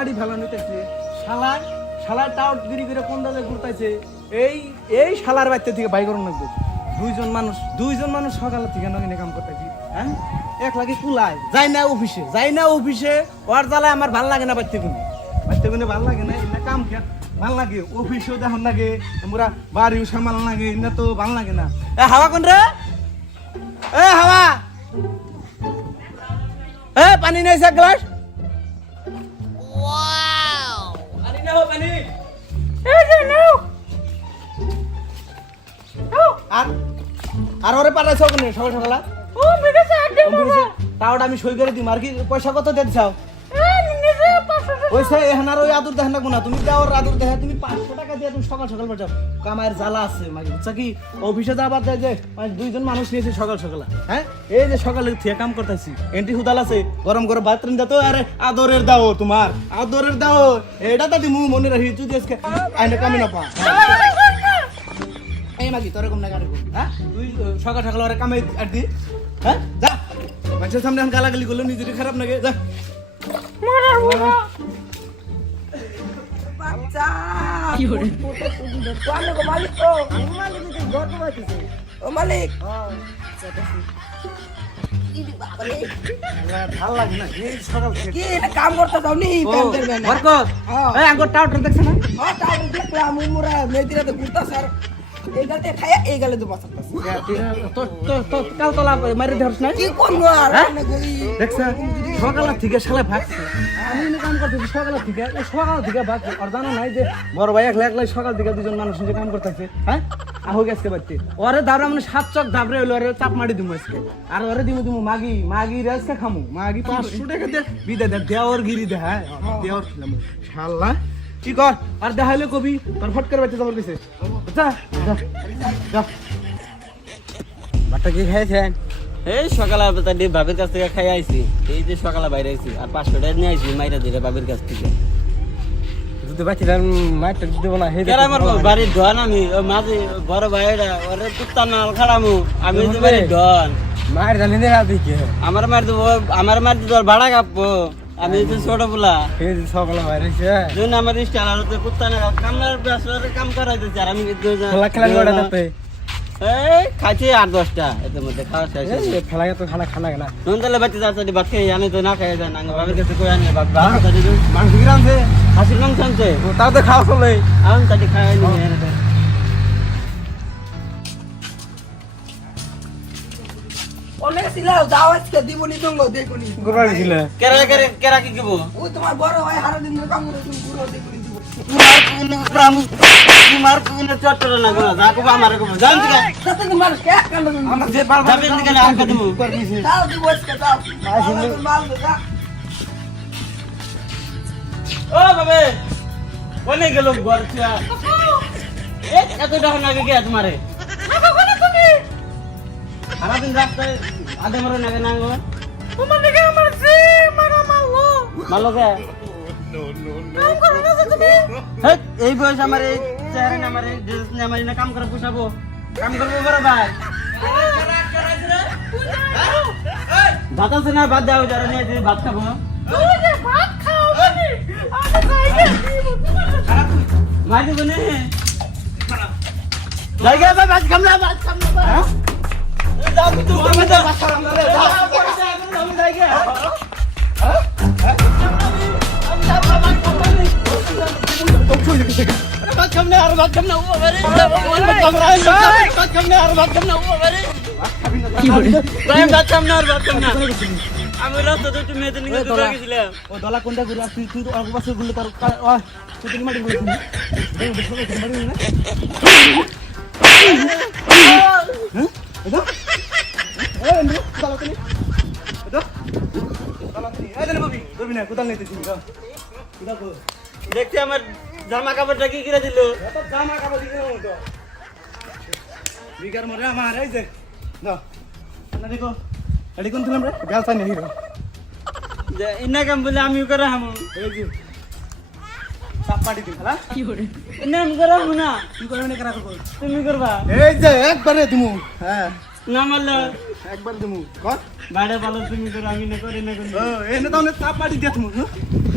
মাড়ি ফেলা নিতেছে শালায় শালায় টাউট গিরি করে কোন দাদা ঘুরতাইছে এই শালার বাড়িতে থেকে বাই করুন লাগবে দুইজন মানুষ সকালে থেকে নগিনে কাম করতেছি হ্যাঁ এক লাগে কুলায় যাই না অফিসে ওর জ্বালায় আমার ভাল লাগে না বাড়িতে কোনো ভাল লাগে না এমনি কাম খেয়ে ভাল লাগে অফিসেও দেখুন লাগে আমরা বাড়িও সামাল লাগে না তো ভাল লাগে না এ হাওয়া কোন রে এ হাওয়া এ পানি নেই এক গ্লাস পানি নাও পানি এই যে নাও আর ওরে পাঠাইছো কোন সকাল সকাল ও মিটাছে আড্ডা বাবা তাওটা আমি সই করে দিই আর কি পয়সা কত দিতে চাও ওইসে এখানার ওই আদর দেখেন না তুমি দাও আদর দেখে তুমি 500 টাকা দিয়ে তুমি সকাল সকাল বাজাও কামায়ের জ্বালা আছে মাগি বুঝছা কি অফিসে যাবার দেয় যে দুইজন মানুষ নিয়েছে সকাল সকাল হ্যাঁ এই যে সকালে থেকে কাম করতেছি এন্টি হুদাল আছে গরম গরম বাথরুম দাও তো আরে আদরের দাও তোমার আদরের দাও এটা তো তুমি মনে রাখি তুই আজকে আইনে কামে না পা এই মাগি তোর কম না গাড়ি হ্যাঁ তুই সকাল সকাল ওরে কামে আর দি হ্যাঁ যা মানুষের সামনে এখন গালাগালি করলো নিজেরই খারাপ লাগে যা বাচ্চা কি হরে কোনে গো মালিক ও মালিক দিতে গর্ব হইছে ও মালিক ভাল লাগে না এই সকাল থেকে কি এটা কাম করতে যাও নি প্যান দেবে না বরকত এই আঙ্গুর টাউটার দেখছ না হ্যাঁ তাও দেখলাম মুরা মেদিরা তো ঘুরতা স্যার এই গালতে খায়া এই গালে তো বাঁচাতাছ তো কাল তোলা মারি ধরছ না কি করব আর না গই দেখছ সকাল থেকে শালা ভাগছে আমি এনে কাম করতেছি সকাল থেকে ভাগ আর জানো নাই যে বড় ভাই একলা সকাল থেকে দুজন মানুষ নিয়ে কাম করতেছে হ্যাঁ আহো গেছে বাড়িতে ওরে দাবরা মানে 7 চক দাবরে হইলো ওরে চাপ মারি দিমু আজকে আর ওরে দিমু মাগি রেসকে খামু মাগি 500 টাকা দে বিদে দে দেওর গিরি দে হ্যাঁ দেওর খেলাম শালা কি কর আর দেখাইলে কবি তোর ফট করে বাচ্চা যাবার কইছে যা যা বাটা কি খাইছেন এই সকালে তাদের বাবির কাছ থেকে খাই আইছি এই যে সকালে বাইরে আইছি আর 500 টাকা নিয়ে আইছি মাইরা দিলে বাবির কাছ থেকে যদি বাচ্চাটার মাইটা দেব না হে কেরা আমার বাড়ির ডন আমি ও মাঝে বড় ভাইরা ওরে কুত্তা নাল খাড়ামু আমি তো বাড়ির ডন মার জানি না দিকে আমার মার তো ভাড়া কাপবো আমি তো ছোট বলা এই সকালে বাইরেছে যখন আমার স্টার আর তো কুত্তা না কামলার ব্যবসার কাম করাই দিতে আর আমি খেলা খেলা লড়া দিতে এই খাইছি 8-10টা এর মধ্যে খাওয়া শেষ এই ফেলাগে তো খানা না নুন তেলে বাচ্চা যাচ্ছে ভাত খেয়ে জানি তো না খাই যায় না বাবার কাছে কই আনি বাবা মাংস কি রাঁধছে হাসির মাংস আনছে তাও তো খাওয়া চলে আমি তাকে খাই নি অনেক সিলাও যাও আজকে দিবনি দঙ্গ দেখুনি গোবাড়ি ছিল কেরা কি দিব ওই তোমার বড় ভাই হারা দিন ধরে কাম করে তুমি পুরো দেখুনি দিব তোমার কোন চট্টর না কোন যা কো আমারে কো জান দিকে সাথে কি মানুষ কে কাম করে আমার যে পারবা যাবেন দিকে না আনকে দেবো যাও দিব আজকে যাও মাল যা ও বাবে কোনে গেল ঘর ছিয়া এত ডাহন লাগে কে তোমারে তুমি সারা দিন রাস্তায় আধে মারো নাগে না গো তোমার দিকে আমার সে মালো কে কাম করো না তুমি হেই এই বয়স আমার এই চেহারা না আমার এই ড্রেস না আমার না কাম করে পোষাবো কাম করবো বড় ভাই ভাত আছে না ভাত দাও যারা নিয়ে ভাত খাবো তুই যে ভাত খাও মানে আমি যাইগে মাই দেবো নে জায়গা ভাত খাম না হ্যাঁ যাও তুই আমি তো ভাত খাম না আমি জায়গা ভাত খাম না আর ভাত খাম না ও বাবারে ভাত খাম না আর ভাত খাম না ও বাবারে কি বলে ভাত খাম না আর ভাত খাম না আমি রাস্তা তো একটু মেয়েদের নিয়ে দৌড়ে গেছিলাম ও দলা কোনটা ঘুরে তুই তুই তো অল্প বছর ঘুরলে তার তুই মাটি ঘুরে তুই দেখছি আমার জামা কাপড়টা কি কিনে দিল জামা কাপড় দিকে বিকার মরে আমার এই যে না দেখো এডি কোন দিলাম রে গাল পানি হিরো যে ইনা কাম বলে আমি করে হামু এই যে সাপাটি দিন হলা কি করে ইনা আমি করে হামু না কি করবে না করা করব তুমি করবা এই যে একবারে দিমু হ্যাঁ না মারলে একবার দিমু কর বাইরে ভালো তুমি করে আমি না করি না করি ও এনে তাহলে সাপাটি দিয়ে দিমু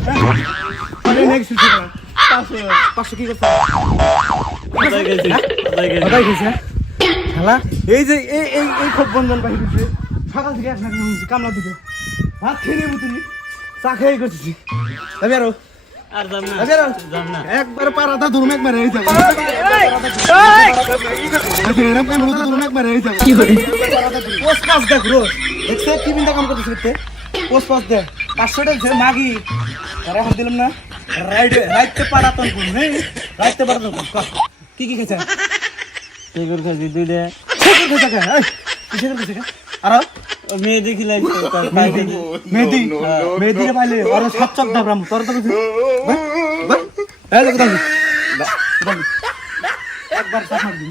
হ্যাঁ আমি নেক্সট খেলা 500 কি করছ কোথায় গেছে খেলা এই যে এই খুব বন্ধন বাহির হচ্ছে সকাল থেকে এক নাকি হচ্ছে কামলা দিতে ভাত খেয়ে নেবো তুমি চা খেয়ে করতেছি তবে আরো আর যাম না তবে আরো যাম না একবার পারাটা ধরুন একবার এই যাবে এরকম কেন হলো ধরুন একবার এই যাবে পোস্ট পাস দেখ রোজ দেখছে কি বিন্দা কাম করতেছ করতে পোস্ট পাস দে 500 টাকা যে মাগি আরে এখন দিলাম না রাইতে পারাতন কোন নেই রাইতে পারাতন কি খেছে তুই করে খাবি দুইটা কি খেছে কা এই কিসের খেছে কা আর মেহেদি খিলাইছে মেহেদি মেহেদি পাইলে আর সাত চক দাবরাম তোর তো কিছু এই দেখ দাও একবার সাফার দিন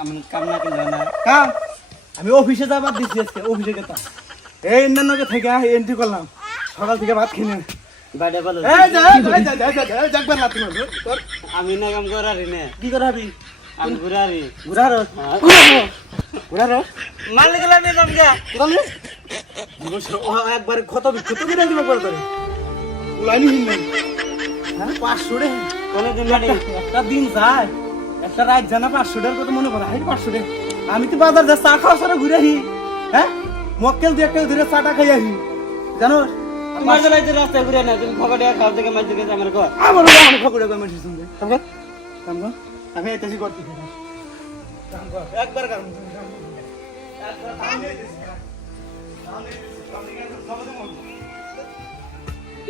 আমি কাম না করলে না কাম আমি অফিসে যাবার দিছি আজকে অফিসে গেতাম এই ইন্টারনেটে থেকে এন্ট্রি করলাম সকাল থেকে ভাত খেয়ে বাইরে বলো এই যা যাকবার না তুমি তোর আমি না কাম করারি না কি করাবি আমি ঘুরারি ঘুরারো ঘুরারো মালিক গেলাম না কাম কে ঘুরালে একবার কত কত দিন দিব করে তোরে উলাইনি হিন নাই হ্যাঁ 500 রে কোনদিন মানে একটা দিন যায় একটা রাত জানা 500 টাকার কথা মনে করে হাই 500 টাকা আমি তো বাজার যা চা খাওয়া সারা ঘুরে আহি হ্যাঁ মক্কেল দিয়ে একটা ধরে চাটা খাই আহি জানো তোমার জন্য রাস্তায় ঘুরে না তুমি খবর দেয়া খাও থেকে মাঝে গেছে আমার কো আমার আমি খবর কই মেসেজ শুনবে কাম আমি এটাই করতে কাম কর একবার কাম একবার কাম নেই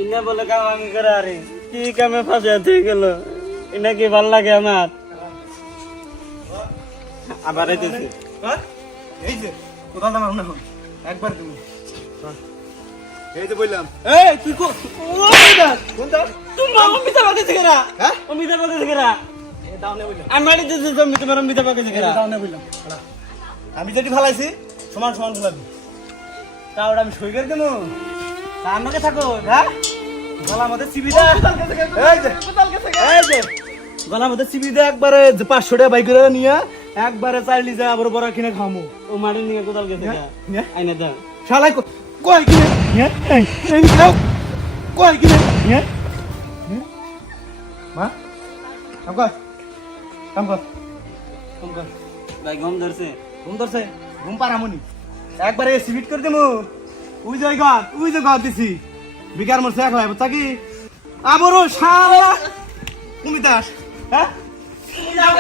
ইনা বলে কাম আমি করারি কি কামে ফাঁসে থেকে গেল ইনা কি ভাল লাগে আমার আবার আইতেছে এই যে কোথাও আমার মনে হয় একবার তুমি এই যে বললাম এই তুই কোনটা তুমি অমিতা বাকে থেকে রা হ্যাঁ অমিতা বাকে থেকে রা এই দাওনে বললাম আমি মারি দিতে তুমি তোমার অমিতা বাকে থেকে রা দাওনে বললাম আমি যেটি ফালাইছি সমান সমান ফেলাবি তা ওটা আমি সই করে দেবো তা আমাকে থাকো হ্যাঁ গলার মধ্যে চিবি দে এই যে এই যে গলার মধ্যে চিবি দে একবারে 500 টাকা বাইক করে নিয়ে একবারে চাইলি যা আবার বড় কিনে খামু ও মারি নিয়ে কোদাল গেছে নিয়ে আইনে দাও শালাই কই কিনে নিয়ে এই দাও কই কিনে নিয়ে মা কাম কর কাম কর কাম কর ভাই গম ধরছে ঘুম ধরছে ঘুম পারামনি একবারে সিভিট করে দেবো ওই যে গাছ দিছি বিকার মরছে এক লাগবে তাকি আবারও সারা কুমিতাস হ্যাঁ তুমি যাও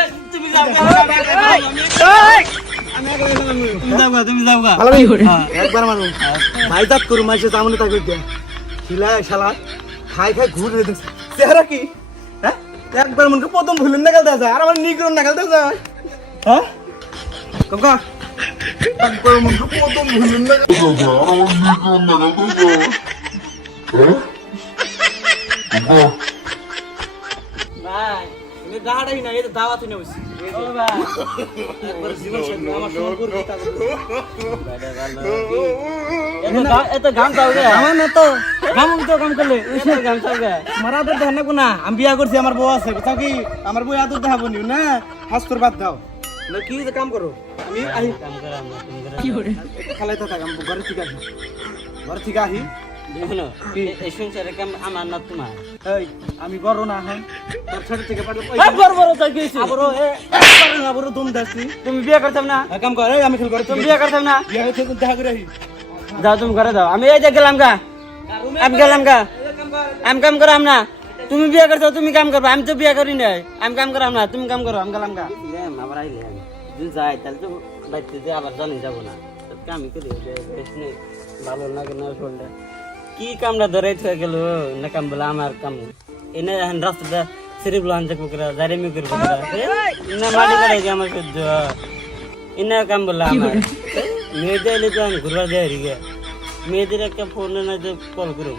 তুমি যাও গা একবার মারু ভাইজাত করু মাইছে তামনে তাকে খিলা শালা খাই ঘুরে দেখছে চেহারা কি হ্যাঁ একবার মনকে প্রথম ভুলেন নাগাল দেওয়া যায় আর আমার নিগ্রন নাগাল দেওয়া যায় হ্যাঁ কাকা একবার মনকে প্রথম ভুলেন নাগাল ভাই তুমি দাঁড়াই না এই তো দাওয়াত নিয়ে বসছি ও ভাই একবার জীবন সঙ্গে আমার সঙ্গে করবি তা এত গান চাও গে আমার না তো গান তো কাম করলে ওইসব গান চাও গে আমার আদর দেখেন না কোনা আমি বিয়া করছি আমার বউ আছে কোথাও কি আমার বউ আদর দেখাবো নি না হাস্তর বাদ দাও না কি যে কাম করো আমি আহি কাম করা আমরা তুমি করা কি করে খালাই তো থাক আমি ঘরে ঠিক আহি ঘরে ঠিক আহি দেখো এই সংসারে কাম আমার না তোমার এই আমি বড় না হ্যাঁ তোর ছোট থেকে পারবো বড় বড় চাই গেছি আবারও আবারও দম দাসি তুমি বিয়ে করতাম না কাম কর এই আমি খেল করে তুমি বিয়ে করতাম না বিয়া হইছে তো দেখা করে আহি যাও তুমি ঘরে যাও আমি এই যে গেলাম গা আমি গেলাম গা আমি কাম করাম না তুমি বিয়ে করছো তুমি কাম করবে আমি তো বিয়ে করি নাই আমি কাম করাম না তুমি কাম করো আমি গেলাম গা আবার আইলে যদি যাই তাহলে তো বাড়িতে আবার জানি যাবো না কামই করি বেশ নেই ভালো লাগে না শরীরটা কি কামটা ধরে থেকে গেল না কাম বলে আমার কাম এনে এখন রাস্তাটা সিরিপ লান যাবো করে যারে মি করবো না মাটি করে আমার সহ্য এনে কাম বলে আমার মেয়েদের এলে তো আমি ঘুরবা যাই রিগে মেয়েদের একটা ফোন না যে কল করুন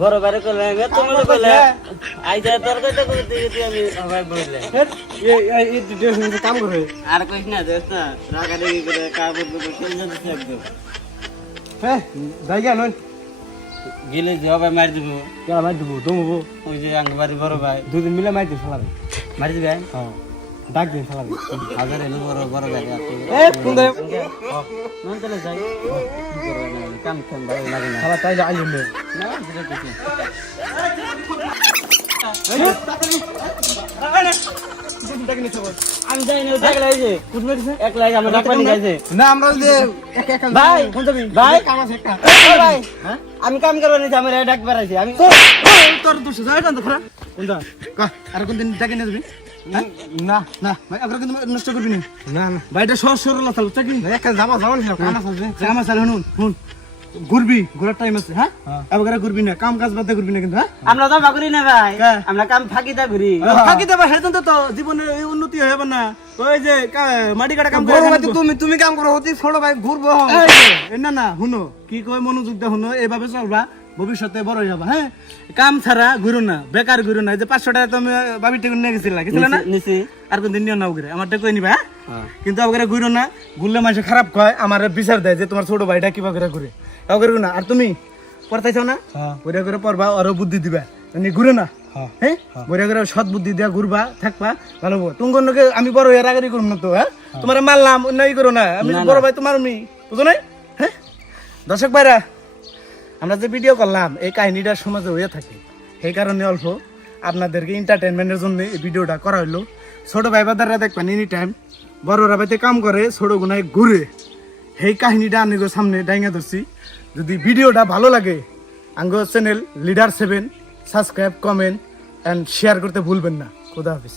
বড় বাইরে করলে তোমার করলে আই যায় তোর কথা করতে গেছি আমি সবাই বললে এই কাম করে আর কইস না দেখ না রাগা রেগি করে কাপড় করে চলে যাচ্ছে একদম হ্যাঁ জায়গা নয় গেলে যে হবে মার দিব কেলা মাই দেবো দমবো ওই যে আঙ্গবাড়ি বড় ভাই দুদিন মিলে মাই দিই ফেলাবে মারি দিবে হ্যাঁ ডাক দিন ফেলাবে হাজার এলো বড় বড় গাড়ি আছে এ কোন দে মন চলে যাই কাম কাম ভালো লাগে না খালা তাইলে আইলেন না যেটা কিছু এই যে, টাকা নি। টাকা নিতে বল। আমি যাই না টাকা লাইছে কোন মেরেছে? এক লাইছে আমার টাকা পানি খাইছে না আমরা ওই যে একা একা ভাই, কোন যাবি ভাই। কাম আছে একটা ও ভাই হ্যাঁ আমি কাম করব না আমার ডাক বেরাইছে আমি তোর দোষ যায় না তো খরা কোনটা কা আর কোন দিন টাকা নিয়ে যাবি হ্যাঁ? না না ভাই আপনারা কিন্তু নষ্ট করবি না না না ভাই এটা সহজ সরল আছে বুঝছ কি একটা জামা জামা ছিল কাম আছে জামা চাল শুনুন শুন ঘুরবি ঘোরার টাইম আছে হ্যাঁ এবারে ঘুরবি না কাম কাজ বাদে ঘুরবি না কিন্তু হ্যাঁ আমরা তো বাকরি না ভাই কে? আমরা কাম ফাঁকি দা ঘুরি ফাঁকি দেবা হেরজন তো জীবনে উন্নতি হবে না ওই যে মাটি কাটা কাম করে তুমি কাম করো অতি ছোট ভাই ঘুরবো না না শুনো কি কয় মনোযোগ দা শুনো এইভাবে চলবা ভবিষ্যতে বড় হয়ে যাবা হ্যাঁ কাম ছাড়া ঘুরো না বেকার ঘুরো না এই যে 500 টাকা তুমি বাবির টেকে নিয়ে গেছিলা গেছিলে না নিছি আর কোন দিন নিও না ওগরে আমারটা কই নিবা হ্যাঁ কিন্তু ওগরে ঘুরো না ঘুরলে মানুষ খারাপ কয় আমার বিচার দেয় যে তোমার ছোট ভাইটা কিবা করে ঘুরে ওগরে না আর তুমি পড়তাইছো না ওরে করে পড়বা আরো বুদ্ধি দিবা এমনি ঘুরে না হ্যাঁ ওরে করে সৎ বুদ্ধি দিয়া ঘুরবা থাকবা ভালো হবে তুমি নকে আমি বড় হয়ে রাগারি করব না তো হ্যাঁ তোমার মারলাম অন্যায় করো না আমি বড় ভাই তোমার আমি বুঝো নাই হ্যাঁ দর্শক ভাইরা আমরা যে ভিডিও করলাম এই কাহিনীটা সমাজে হয়ে থাকে সেই কারণে অল্প আপনাদেরকে এন্টারটেনমেন্টের জন্য এই ভিডিওটা করা হলো ছোট ভাই বাদাররা দেখবেন এনি টাইম বড়রা বাইতে কাম করে ছোট গুনায় ঘুরে সেই কাহিনীটা আমি সামনে ডাইঙা ধরছি যদি ভিডিওটা ভালো লাগে আঙ্গ চ্যানেল লিডার 7 সাবস্ক্রাইব কমেন্ট এন্ড শেয়ার করতে ভুলবেন না খোদা হাফিজ।